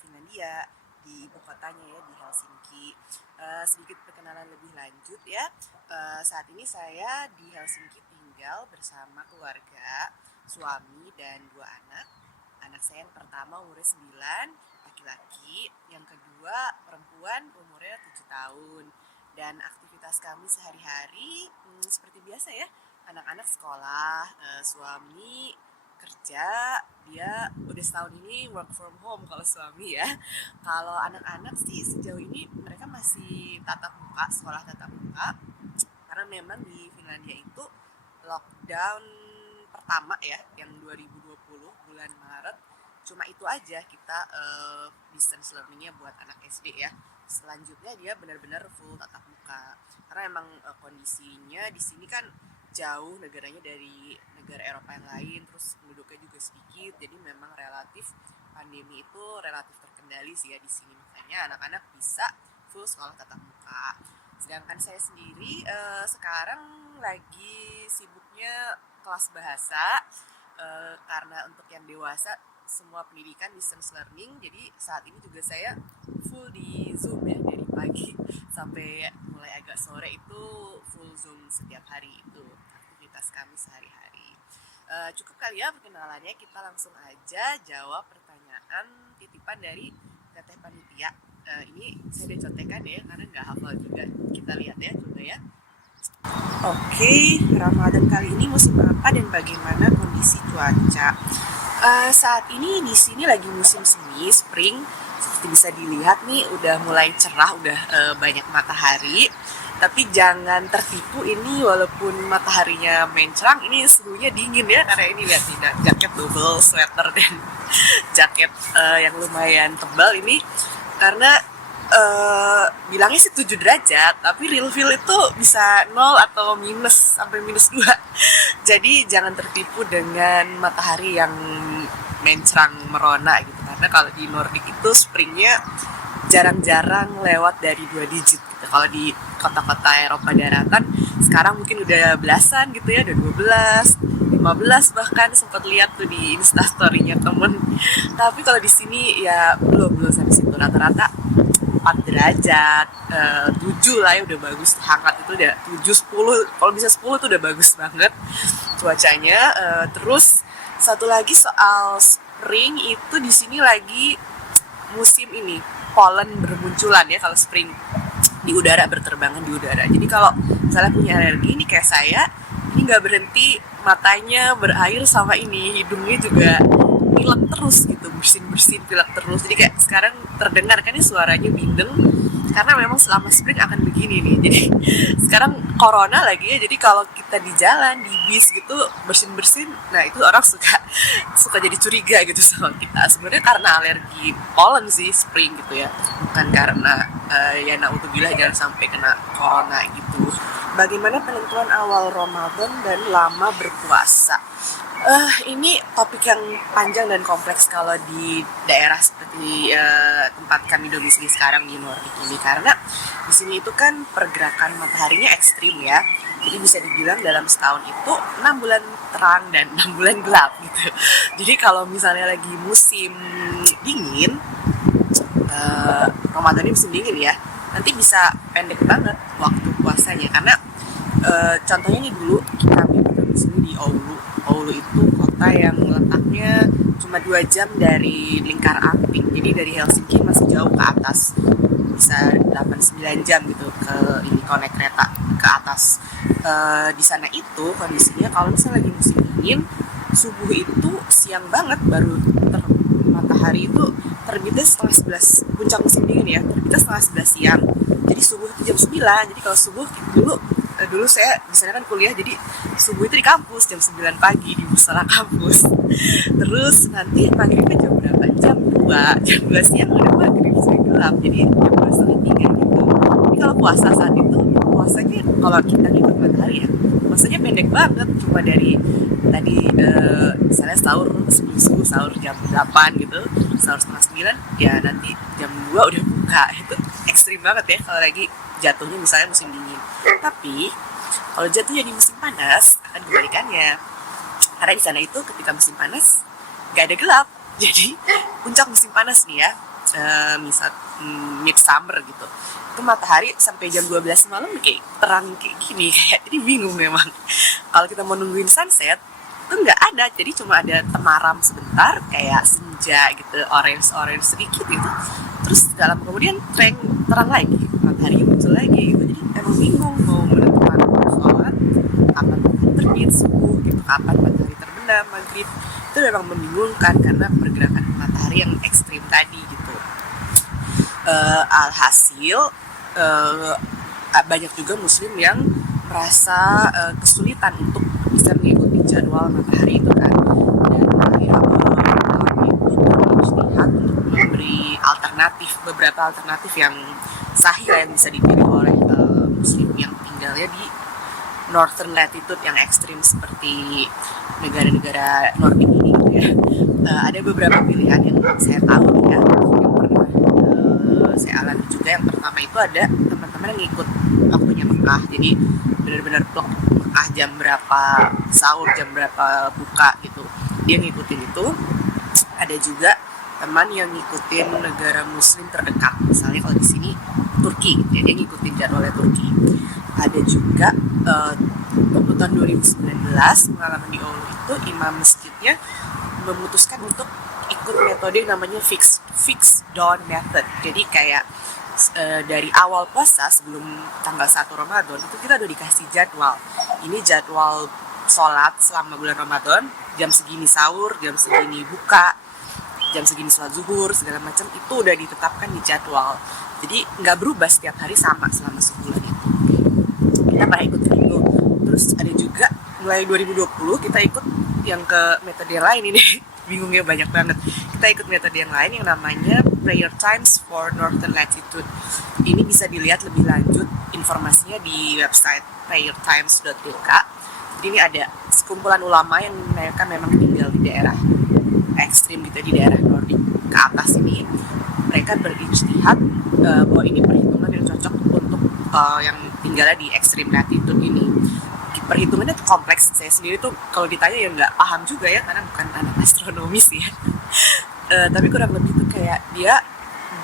Finlandia, di ibu kotanya ya, di Helsinki. Sedikit perkenalan lebih lanjut ya. Saat ini saya di Helsinki tinggal bersama keluarga, suami dan 2 anak. Anak saya yang pertama umurnya 9, laki-laki. Yang kedua perempuan, umurnya 7 tahun. Dan aktivitas kami sehari-hari seperti biasa ya. Anak-anak sekolah, suami kerja. Dia udah setahun ini work from home kalau suami ya. Kalau anak-anak sih sejauh ini mereka masih tatap muka, sekolah tatap muka. Karena memang di Finlandia itu lockdown pertama ya, yang 2020 bulan Maret. Cuma itu aja kita distance learningnya buat anak SD ya. Selanjutnya dia benar-benar full tatap muka. Karena emang kondisinya di sini kan jauh negaranya dari negara Eropa yang lain, terus penduduknya juga sedikit, jadi memang relatif pandemi itu relatif terkendali sih ya di sini, makanya anak-anak bisa full sekolah tatap muka. Sedangkan saya sendiri sekarang lagi sibuknya kelas bahasa, karena untuk yang dewasa semua pendidikan distance learning, jadi saat ini juga saya full di Zoom ya, dari pagi sampai mulai agak sore itu full Zoom setiap hari. Itu aktivitas kami sehari-hari. Cukup kali ya perkenalannya, kita langsung aja jawab pertanyaan titipan dari teteh panitia. Ini saya udah contekan ya, karena nggak hafal juga. Kita lihat ya, coba ya. Oke, Ramadan kali ini musim apa dan bagaimana kondisi cuaca? Saat ini di sini lagi musim semi, spring. Seperti bisa dilihat nih, udah mulai cerah, udah banyak matahari. Tapi jangan tertipu, ini walaupun mataharinya mencerang, ini suhunya dingin ya, karena ini lihat nih, jaket double sweater dan jaket yang lumayan tebal ini, karena bilangnya sih 7 derajat, tapi real feel itu bisa 0 atau minus sampai -2. Jadi jangan tertipu dengan matahari yang mencerang merona gitu, karena kalau di Nordic itu springnya jarang-jarang lewat dari 2 digit gitu. Kalau di kota-kota Eropa daratan sekarang mungkin udah belasan gitu ya, udah 12, 15 bahkan sempat lihat tuh di instastory-nya temen. Tapi kalau di sini ya belum sampai situ, rata-rata 4 derajat, 7 lah ya udah bagus, hangat itu udah 7, 10, kalau bisa 10 tuh udah bagus banget cuacanya. Terus satu lagi soal spring, itu di sini lagi musim ini pollen bermunculan ya, kalau spring di udara, berterbangan di udara. Jadi kalau misalnya punya alergi ini kayak saya, ini nggak berhenti, matanya berair sama ini hidungnya juga pilek terus gitu, bersin pilek terus. Jadi kayak sekarang terdengar kan ini suaranya bindeng, karena memang selama spring akan begini nih. Jadi sekarang corona lagi ya, jadi kalau kita di jalan, di bis gitu bersin, nah itu orang suka jadi curiga gitu sama kita. Sebenarnya karena alergi pollen sih spring gitu ya, bukan karena ya naudzubillah jangan sampai kena corona gitu. Bagaimana penentuan awal Ramadan dan lama berpuasa? Ini topik yang panjang dan kompleks kalau di daerah seperti tempat kami domisili sekarang di Nordic ini, karena di sini itu kan pergerakan mataharinya ekstrim ya. Jadi bisa dibilang dalam setahun itu 6 bulan terang dan 6 bulan gelap gitu. Jadi kalau misalnya lagi musim dingin, Ramadan ini musim dingin ya, nanti bisa pendek banget waktu puasanya, karena contohnya nih dulu kami domisili di Oulu. Oulu itu kota yang letaknya cuma 2 jam dari lingkar Anting. Jadi dari Helsinki masih jauh ke atas, bisa 8-9 jam gitu ke ini, connect kereta ke atas. Di sana itu kondisinya kalau misalnya lagi musim dingin, subuh itu siang banget, baru matahari itu terbitnya setengah 11, puncak musim dingin ya, terbitnya setengah 11 siang. Jadi subuh itu jam 9. Jadi kalau subuh dulu saya di sana kan kuliah, jadi subuh itu di kampus jam 9 pagi di musala kampus. Terus nanti maghribnya jam berapa? Jam 2 siang udah maghrib, sudah gelap. Jadi jam 2:30 gitu. Jadi kalau puasa saat itu, puasanya kalau kita ngikut matahari ya, puasanya pendek banget, cuma dari tadi misalnya sahur sebelum subuh, sahur jam 8 gitu, sahur setengah 9, ya nanti jam 2 udah buka. Itu ekstrim banget ya kalau lagi jatuhnya misalnya musim dingin. Tapi kalau jatuhnya di musim panas akan kebalikannya, karena di sana itu ketika musim panas nggak ada gelap, jadi puncak musim panas nih ya, misal midsummer gitu, itu matahari sampai jam 12 malam kayak terang kayak gini, kayak jadi bingung memang. Kalau kita mau nungguin sunset itu nggak ada, jadi cuma ada temaram sebentar kayak senja gitu, orange sedikit gitu, terus dalam kemudian terang lagi, matahari muncul lagi gitu. Jadi emang bingung mau menentukan sholat kapan terbit subuh gitu, kapan matahari terbenam maghrib. Itu memang membingungkan karena pergerakan matahari yang ekstrim tadi gitu. Alhasil banyak juga muslim yang merasa kesulitan untuk bisa mengikuti jadwal matahari itu kan, dan akhirnya kami itu berijtihad untuk memberi beberapa alternatif yang sahih yang bisa dipilih oleh muslim yang tinggalnya di northern latitude yang ekstrim seperti negara-negara Nordik ini gitu ya. Ada beberapa pilihan yang saya tahu ya, yang pernah saya alami juga. Yang pertama itu ada teman-teman yang ngikut waktunya Mekah, jadi benar-benar plok Mekah jam berapa sahur, jam berapa buka gitu, dia ngikutin itu. Ada juga teman yang ngikutin negara muslim terdekat, misalnya kalau di sini Turki gitu ya, dia ngikutin jadwalnya Turki. Ada juga waktu tahun 2019 pengalaman di Oulu itu imam masjidnya memutuskan untuk ikut metode yang namanya fixed dawn method. Jadi kayak dari awal puasa sebelum tanggal 1 Ramadan itu kita udah dikasih jadwal. Ini jadwal sholat selama bulan Ramadan, jam segini sahur, jam segini buka, jam segini sholat zuhur, segala macam itu udah ditetapkan di jadwal. Jadi nggak berubah setiap hari, sama selama sebulan itu. Kita pernah ikut itu. Terus ada juga mulai 2020 kita ikut yang ke metode yang lain ini. Bingungnya banyak banget. Kita ikut metode yang lain yang namanya Prayer Times for Northern Latitude. Ini bisa dilihat lebih lanjut informasinya di website prayertimes.dk. Jadi ini ada sekumpulan ulama yang mereka memang tinggal di daerah ekstrim gitu, di daerah Nordik ke atas ini. Mereka berijtihad bahwa ini perhitungan yang cocok untuk yang tinggalnya di ekstrim latitude ini. Perhitungannya kompleks, saya sendiri tuh kalau ditanya ya nggak paham juga ya, karena bukan anak astronomis ya. Tapi kurang lebih tuh kayak dia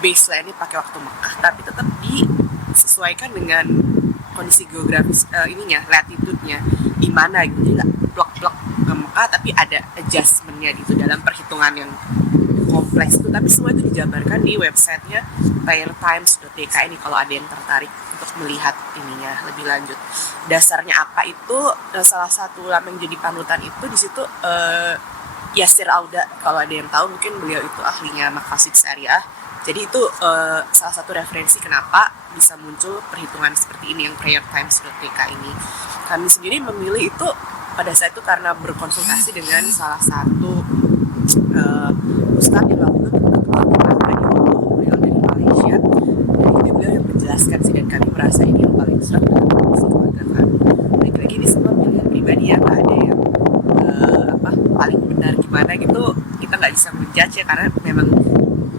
baseline-nya pakai waktu Mekah, tapi tetap disesuaikan dengan kondisi geografis latitude-nya di mana gitu. Jadi nggak blok-blok ke Mekah, tapi ada adjustment-nya gitu dalam perhitungan yang kompleks itu. Tapi semua itu dijabarkan di websitenya prayertimes.dk ini kalau ada yang tertarik untuk melihat ininya lebih lanjut. Dasarnya apa itu, salah satu ulama yang jadi panutan itu di situ Yasir Auda, kalau ada yang tahu mungkin beliau itu ahlinya maqasid syariah. Jadi itu salah satu referensi kenapa bisa muncul perhitungan seperti ini yang prayertimes.dk ini. Kami sendiri memilih itu pada saat itu karena berkonsultasi dengan salah satu ustadz yang waktu itu beliau dari Malaysia. Dan itu beliau yang menjelaskan sih, dan kami merasa ini yang paling serap dalam kondisi keluarga kami. Lagi-lagi ini semua pilihan pribadi ya, nggak ada yang paling benar gimana gitu, kita nggak bisa menjudge ya, karena memang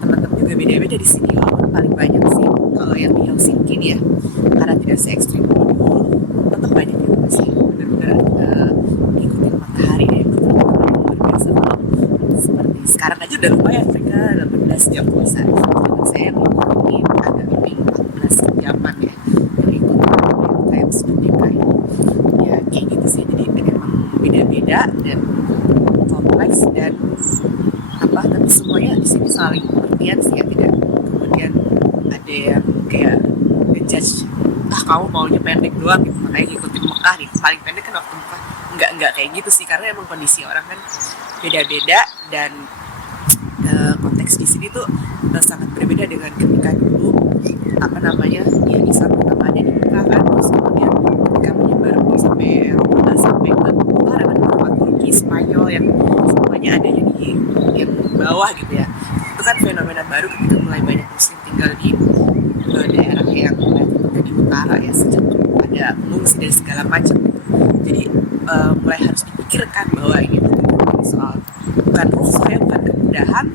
teman-teman juga beda-beda di sini. Walaupun paling banyak sih kalau yang di Helsinki nih ya, karena tidak se-ekstrim di Oulu, tetap banyak yang masih benar-benar ngikutin matahari ya. Itu luar biasa. Seperti sekarang aja udah lumayan, mereka 18 jam bisa. Sedangkan saya yang ini agak lebih 14 jaman ya, yang ikut times merdeka ini. Ya kayak gitu sih, jadi memang beda-beda dan kompleks dan tapi semuanya di sini saling pengertian sih ya, tidak kemudian ada yang kayak ngejudge kamu maunya pendek doang gitu makanya ngikutin Mekah nih, paling pendek kan waktu Mekah. Enggak kayak gitu sih, karena emang kondisi orang kan beda-beda, dan konteks di sini tuh sangat berbeda dengan ketika dulu ya Islam pertama ada di Mekah kan, terus kemudian ketika menyebar sampai Eropa, sampai ke utara kan, Turki, Spanyol, yang semuanya adanya di yang bawah gitu ya. Itu kan fenomena baru ketika mulai banyak muslim tinggal di daerah yang di utara ya, sejak ada pengungsi dari segala macam gitu. Jadi mulai harus dipikirkan bahwa ini tuh soal bukan rukhsah ya, bukan kemudahan.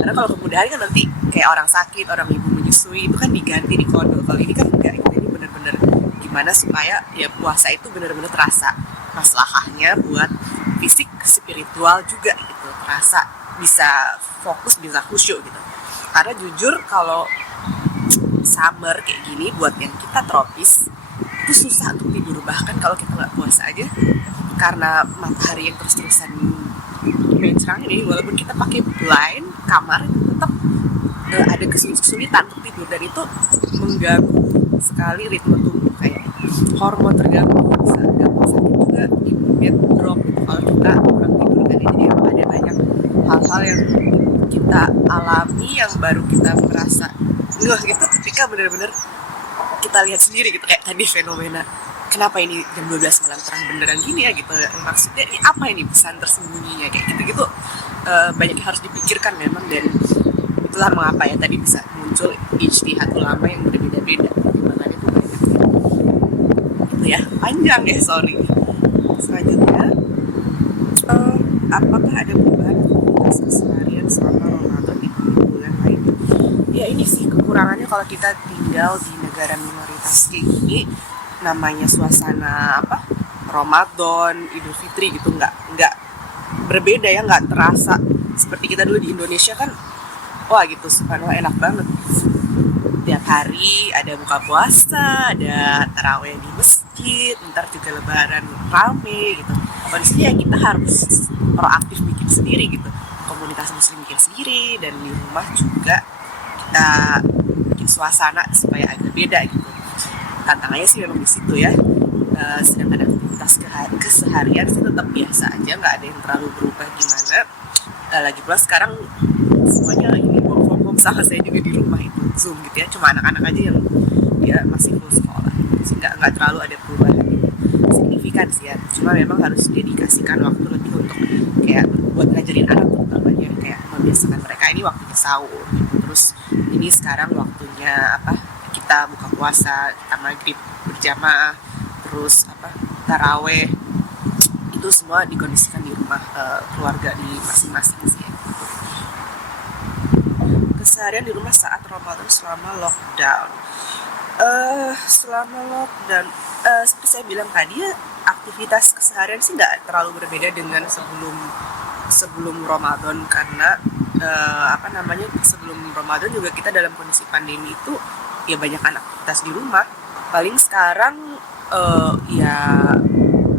Karena kalau kemudahan kan nanti kayak orang sakit, orang ibu menyusui itu kan diganti di kondo. Kalau ini kan enggak, ini benar-benar gimana supaya ya puasa itu benar-benar terasa maslahahnya buat fisik, spiritual juga gitu, terasa bisa fokus, bisa khusyuk gitu. Karena jujur kalau summer kayak gini buat yang kita tropis itu susah untuk tidur, bahkan kalau kita nggak puasa aja karena matahari yang terus-terusan mencang ini, walaupun kita pakai blind kamar tetap ada kesulitan untuk tidur, dan itu mengganggu sekali ritme tubuh, kayak hormon terganggu, bisa gampang sakit juga, imun drop gitu kalau kita kurang tidur kan. Jadi ada banyak hal-hal yang kita alami yang baru kita merasa ngeh gitu ketika benar-benar kita lihat sendiri gitu, kayak tadi fenomena kenapa ini jam 12 malam terang benderang gini ya gitu, maksudnya ini apa ini pesan tersembunyinya kayak gitu-gitu. Banyak yang harus dipikirkan memang, dan itulah mengapa ya tadi bisa muncul ijtihad ulama yang berbeda-beda, pertimbangannya itu banyak gitu ya, panjang ya, sorry. Selanjutnya, apakah ada perubahan aktivitas keseharian selama Ramadan di bulan lain? Ya ini sih kekurangannya kalau kita tinggal di negara minoritas kayak gini, namanya suasana Ramadan, Idul Fitri gitu, nggak berbeda ya, nggak terasa seperti kita dulu di Indonesia kan. Wah gitu, subhanallah enak banget. Tiap hari ada buka puasa, ada taraweh di masjid, ntar juga lebaran rame gitu. Kondisinya ya kita harus proaktif bikin sendiri gitu. Komunitas muslim bikin sendiri, dan di rumah juga kita bikin suasana supaya agak beda gitu. Tantangannya sih memang di situ ya. Sedangkan aktivitas keseharian sih tetap biasa aja, nggak ada yang terlalu berubah gimana. Lagi pula sekarang semuanya lagi work from home, sama saya juga di rumah itu Zoom gitu ya, cuma anak-anak aja yang ya masih full sekolah, sih nggak terlalu ada perubahan signifikan sih ya. Cuma memang harus dedikasikan waktu lebih untuk kayak buat ngajarin anak, terutamanya kayak membiasakan mereka ini waktunya sahur gitu. Terus ini sekarang waktunya kita buka puasa, kita maghrib berjamaah, terus taraweh, itu semua dikondisikan di rumah keluarga di masing-masing sih ya. Keseharian di rumah saat Ramadan selama lockdown. Selama lockdown, seperti saya bilang tadi ya, aktivitas keseharian sih nggak terlalu berbeda dengan sebelum Ramadan, karena sebelum Ramadan juga kita dalam kondisi pandemi itu ya banyak aktivitas di rumah. Paling sekarang ya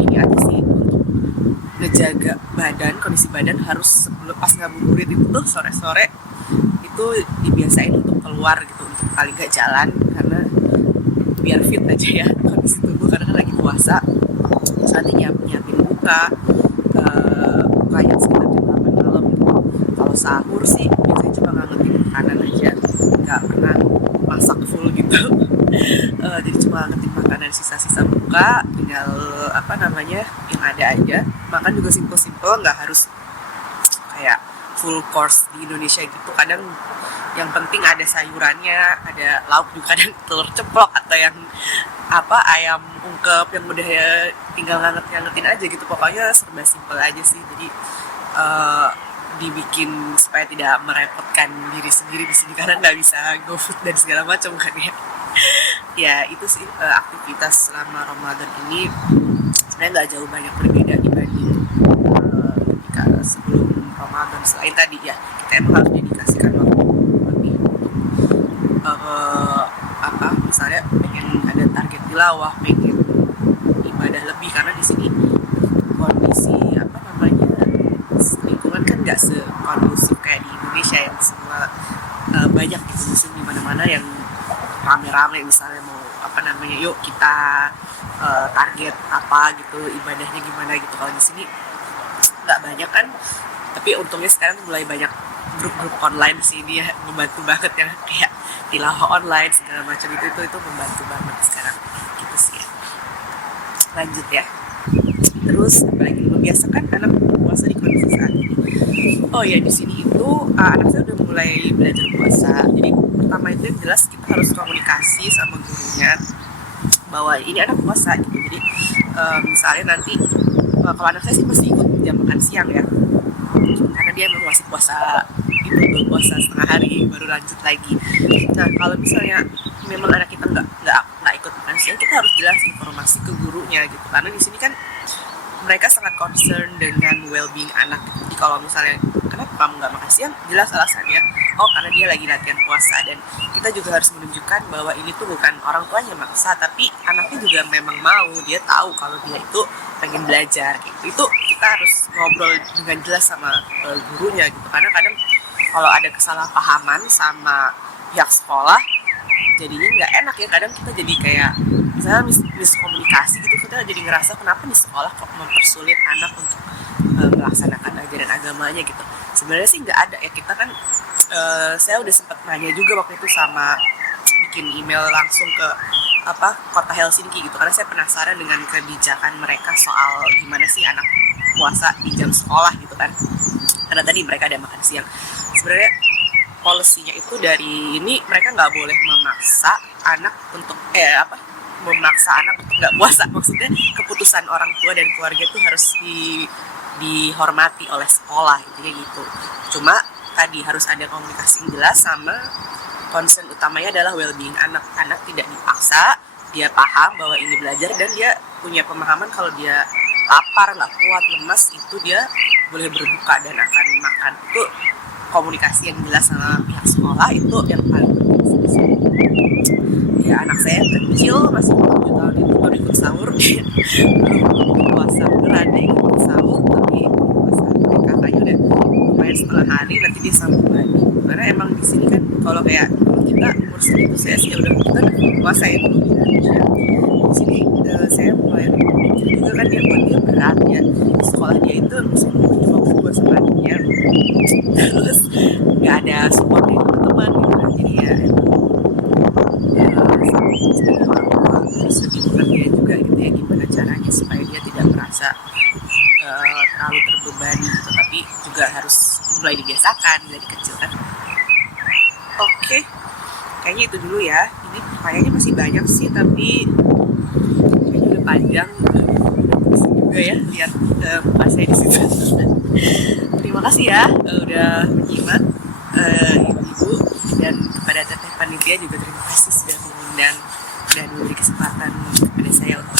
ini aja sih, untuk ngejaga badan, kondisi badan harus sebelum pas ngabuburit itu tuh sore-sore itu dibiasain untuk keluar gitu, untuk paling gak jalan, karena biar fit aja ya kondisi tubuh, karena kan lagi puasa. Misalnya nyiapin buka kayak sekitar jam 8 malam gitu. Kalau sahur sih biasanya cuma ngangetin makanan aja, nggak pernah masak full gitu. Jadi cuma ngangetin makanan sisa-sisa buka, tinggal yang ada aja. Makan juga simple-simple, nggak harus kayak full course di Indonesia gitu. Kadang yang penting ada sayurannya, ada lauk juga, kadang telur ceplok atau yang ayam ungkep yang udah ya tinggal ngangetin aja gitu. Pokoknya serba simple aja sih. Jadi dibikin supaya tidak merepotkan diri sendiri di sini, karena nggak bisa GoFood dan segala macam kan ya. Ya itu sih aktivitas selama Ramadan ini sebenarnya nggak jauh banyak berbeda dibanding ketika sebelum Ramadan. Selain tadi ya, kita emang harus dedikasikan waktu lebih misalnya pengen ada target tilawah, pengen ibadah lebih, karena di sini kondisi lingkungan kan nggak sekondusif kayak di Indonesia yang semua banyak gitu muslim di mana-mana yang rame-rame, misalnya mau yuk kita target gitu, ibadahnya gimana gitu. Kalau di sini nggak banyak kan, tapi untungnya sekarang mulai banyak grup-grup online sih, dia membantu banget ya, kayak tilawah online segala macam, itu membantu banget sekarang gitu sih ya. Lanjut ya, terus apalagi membiasakan anak puasa di kondisi saat ini. Oh ya, di sini itu anak saya udah mulai belajar puasa. Jadi pertama itu yang jelas kita harus komunikasi sama gurunya bahwa ini anak puasa gitu. Jadi misalnya nanti kalau anak saya sih masih ikut jam makan siang ya, karena dia memang masih puasa itu, puasa setengah hari baru lanjut lagi. Nah kalau misalnya memang anak kita nggak ikut makan siang, kita harus jelas informasi ke gurunya gitu, karena di sini kan mereka sangat concern dengan well-being anak. Jadi kalau misalnya kenapa kamu nggak makan siang, jelas alasannya, oh karena dia lagi latihan puasa. Dan kita juga harus menunjukkan bahwa ini tuh bukan orang tuanya maksa, tapi anaknya juga memang mau, dia tahu kalau dia itu pengen belajar gitu. Itu kita harus ngobrol dengan jelas sama gurunya gitu, karena kadang kalau ada kesalahpahaman sama pihak sekolah jadinya nggak enak ya. Kadang kita jadi kayak misalnya miskomunikasi gitu, kita jadi ngerasa kenapa nih sekolah kok mempersulit anak untuk melaksanakan ajaran agamanya gitu. Sebenarnya sih nggak ada ya, kita kan saya udah sempat nanya juga waktu itu sama bikin email langsung ke kota Helsinki gitu, karena saya penasaran dengan kebijakan mereka soal gimana sih anak puasa di jam sekolah gitu kan, karena tadi mereka ada makan siang. Sebenarnya polisinya itu dari ini, mereka nggak boleh memaksa anak untuk memaksa anak untuk nggak puasa. Maksudnya keputusan orang tua dan keluarga itu harus dihormati oleh sekolah gitu. Cuma tadi harus ada komunikasi yang jelas, sama concern utamanya adalah well-being anak. Anak tidak dipaksa, dia paham bahwa ini belajar, dan dia punya pemahaman kalau dia lapar, nggak kuat, lemas, itu dia boleh berbuka dan akan makan. Itu komunikasi yang jelas sama pihak sekolah, itu yang paling penting. Ya anak saya kecil, masih 7 tahun, itu baru ikut sahur. Belum puasa beneran, dia ikut sahur, tapi puasa kakaknya udah lumayan setengah hari, nanti dia sambung lagi. Karena emang di sini kan kalau kayak kita umur segitu, saya sih udah kita puasa ya di Indonesia. Di sini saya mulai juga kan, dia buat dia berat ya, sekolah dia itu cuma berdua sama adiknya, terus nggak ada support dari teman-teman gitu kan. Jadi ya sebagai orang tua harus lebih pengertian juga gitu ya, gimana caranya supaya dia tidak merasa terlalu terbebani gitu, tapi juga harus mulai dibiasakan dari kecil kan. Oke, kayaknya itu dulu ya. Ini pertanyaannya masih banyak sih, tapi kayaknya udah panjang juga ya lihat muka saya di situ. Terima kasih ya udah menyimak, ibu-ibu, dan kepada teteh panitia juga terima kasih sudah mengundang dan memberi kesempatan kepada saya untuk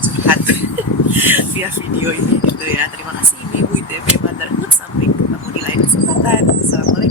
curhat via video ini gitu ya. Terima kasih ibu-ibu ITB Motherhood, sampai ketemu di lain kesempatan. Assalamualaikum.